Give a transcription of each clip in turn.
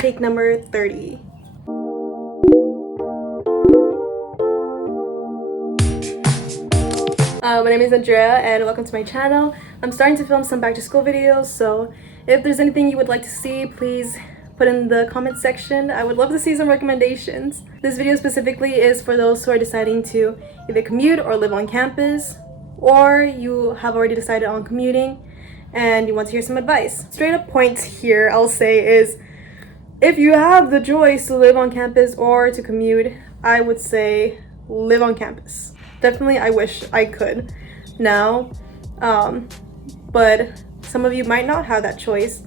take number 30. My name is Andrea and welcome to my channel. I'm starting to film some back to school videos, so if there's anything you would like to see, please put in the comment section. I would love to see some recommendations. This video specifically is for those who are deciding to either commute or live on campus, or you have already decided on commuting and you want to hear some advice. Straight up point here I'll say is, if you have the choice to live on campus or to commute, I would say live on campus. Definitely, I wish I could now, but some of you might not have that choice.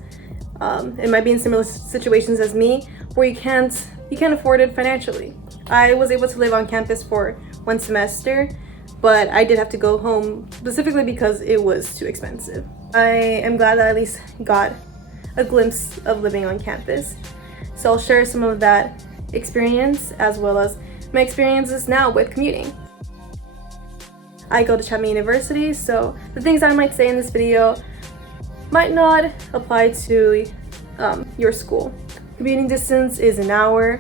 It might be in similar situations as me, where you can't afford it financially. I was able to live on campus for 1 semester, but I did have to go home specifically because it was too expensive. I am glad that I at least got a glimpse of living on campus. So I'll share some of that experience as well as my experiences now with commuting. I go to Chapman University, so the things I might say in this video might not apply to your school. Commuting distance is an hour.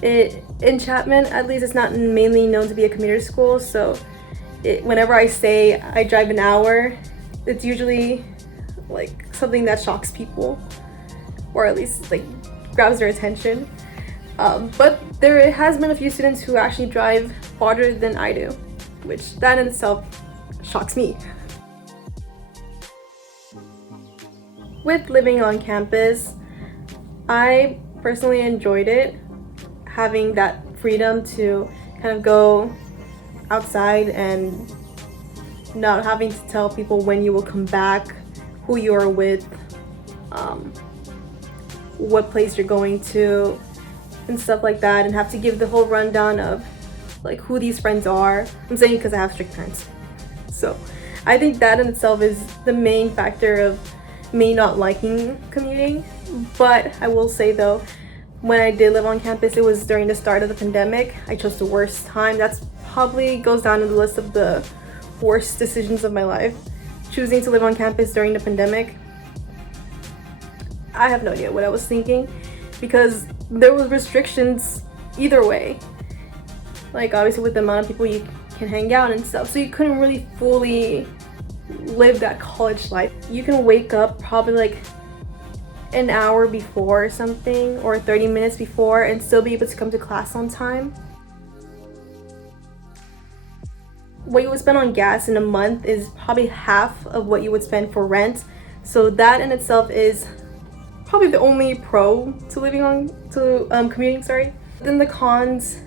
In Chapman, at least, it's not mainly known to be a commuter school, so whenever I say I drive an hour, it's usually like something that shocks people, or at least like grabs their attention. But there has been a few students who actually drive farther than I do, which that in itself shocks me. With living on campus, I personally enjoyed it, having that freedom to kind of go outside and not having to tell people when you will come back, who you are with, what place you're going to, and stuff like that, and have to give the whole rundown of like who these friends are. I'm saying because I have strict parents. So I think that in itself is the main factor of me not liking commuting. But I will say though, when I did live on campus, it was during the start of the pandemic. I chose the worst time. That's probably goes down in the list of the worst decisions of my life. Choosing to live on campus during the pandemic. I have no idea what I was thinking, because there were restrictions either way. Like obviously with the amount of people you can hang out and stuff, so you couldn't really fully live that college life. You can wake up probably like an hour before or something, or 30 minutes before, and still be able to come to class on time. What you would spend on gas in a month is probably half of what you would spend for rent, so that in itself is probably the only pro to commuting, sorry. Then the cons,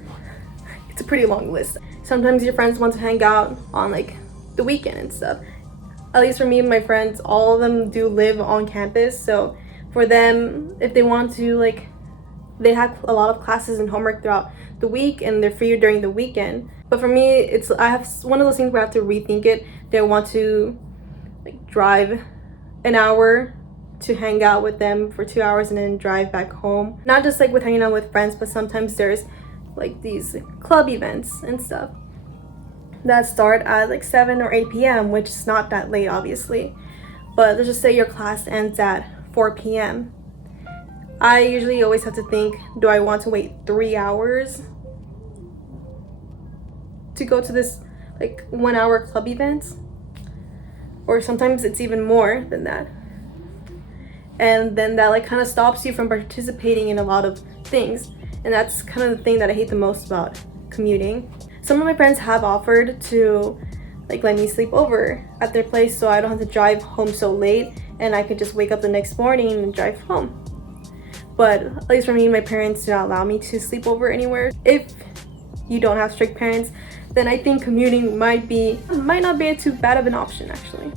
it's a pretty long list. Sometimes your friends want to hang out on like the weekend and stuff. At least for me and my friends, all of them do live on campus, so for them, if they want to, like, they have a lot of classes and homework throughout the week and they're free during the weekend. But for me, I have one of those things where I have to rethink it. Do I want to like drive an hour to hang out with them for 2 hours and then drive back home? Not just like with hanging out with friends, but sometimes there's like these club events and stuff that start at like 7 or 8 p.m, which is not that late obviously. But let's just say your class ends at 4 p.m. I usually always have to think, do I want to wait 3 hours to go to this like 1 hour club event? Or sometimes it's even more than that. And then that like kind of stops you from participating in a lot of things. And that's kind of the thing that I hate the most about commuting. Some of my friends have offered to like let me sleep over at their place, so I don't have to drive home so late and I could just wake up the next morning and drive home. But at least for me, my parents do not allow me to sleep over anywhere. If you don't have strict parents, then I think commuting might not be too bad of an option actually.